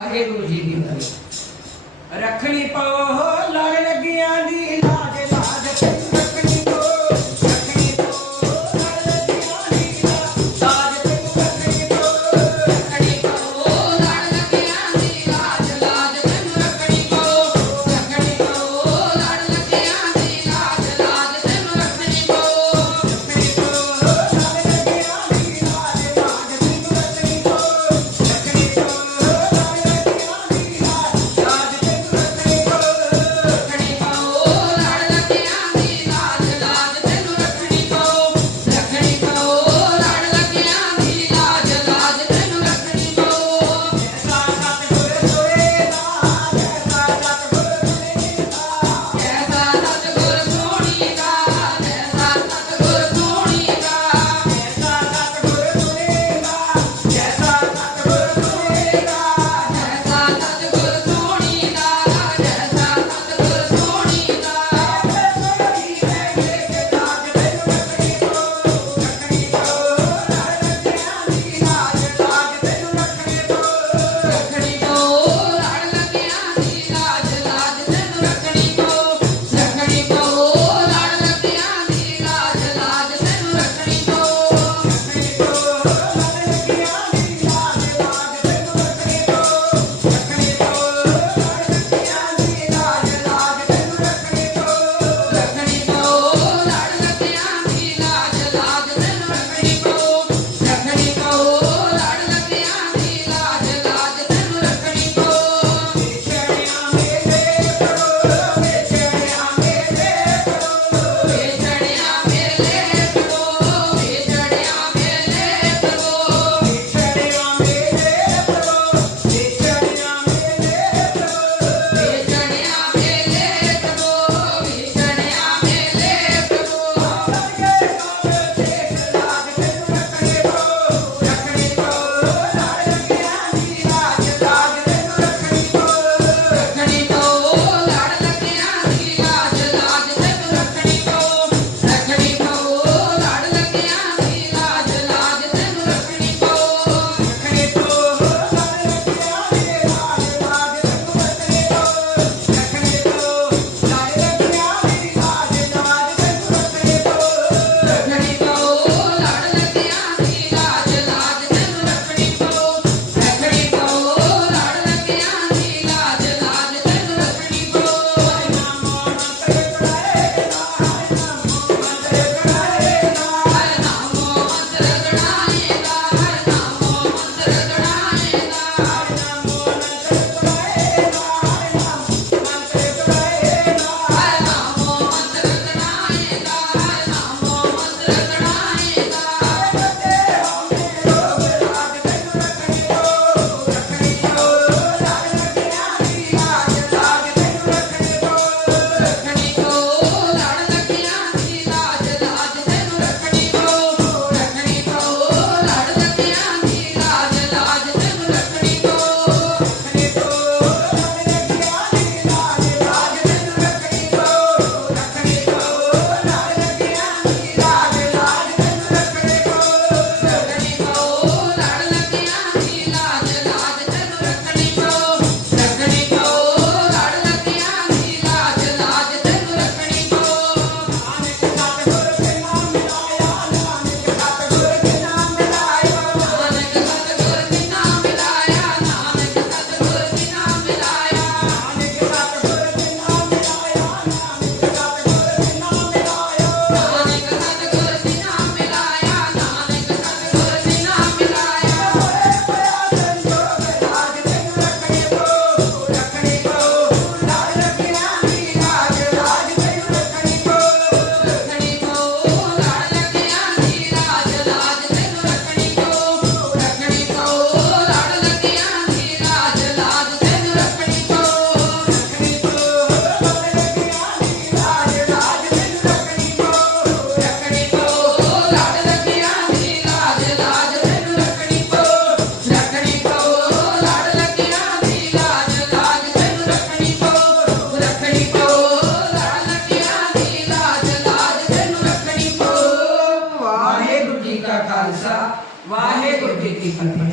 ਵਾਹਿਗੁਰੂ ਜੀ ਕੀ ਫਤਿਹ ਰੱਖਣੀ ਪਾਓ ਲੜ ਲੱਗਿਆਂ ਦੀ ਲਾ Thank you.